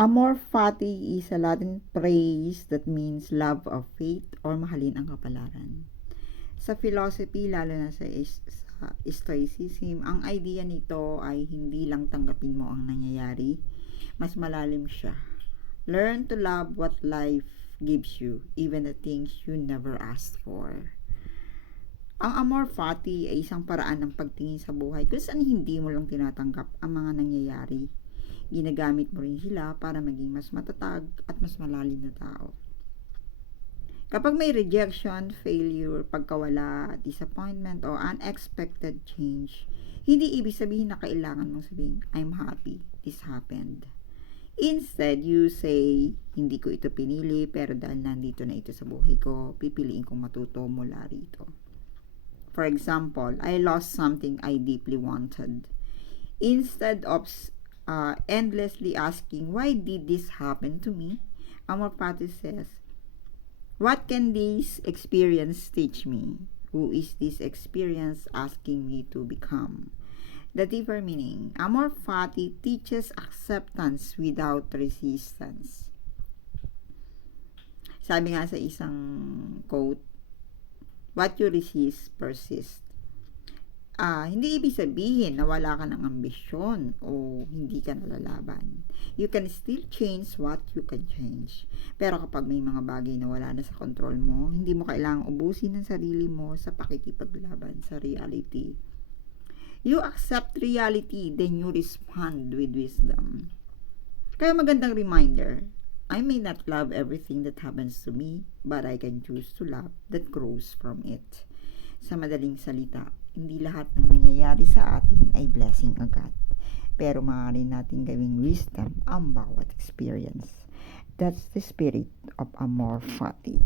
Amor fati is a Latin phrase that means love of faith or mahalin ang kapalaran. Sa philosophy, lalo na sa Stoicism, ang idea nito ay hindi lang tanggapin mo ang nangyayari, mas malalim siya. Learn to love what life gives you, even the things you never asked for. Ang amor fati ay isang paraan ng pagtingin sa buhay kung saan hindi mo lang tinatanggap ang mga nangyayari. Ginagamit mo rin sila para maging mas matatag at mas malalim na tao. Kapag may rejection, failure, pagkawala, disappointment, o unexpected change, hindi ibig sabihin na kailangan mong sabihin, I'm happy, this happened. Instead, you say, hindi ko ito pinili, pero dahil nandito na ito sa buhay ko, pipiliin kong matuto mula rito. For example, I lost something I deeply wanted. Instead of endlessly asking, why did this happen to me? Amor fati says, what can this experience teach me? Who is this experience asking me to become? The deeper meaning, amor fati teaches acceptance without resistance. Sabi nga sa isang quote, what you resist persists. Hindi ibig sabihin na wala ka ng ambisyon o hindi ka nalalaban. You can still change what you can change. Pero kapag may mga bagay na wala na sa control mo, hindi mo kailangang ubusin ang sarili mo sa pakikipaglaban sa reality. You accept reality, then you respond with wisdom. Kaya magandang reminder, I may not love everything that happens to me, but I can choose to love that grows from it. Sa madaling salita, hindi lahat ng nangyayari sa atin ay blessing agad. Pero maaari natin gawing wisdom ang bawat experience. That's the spirit of amor fati.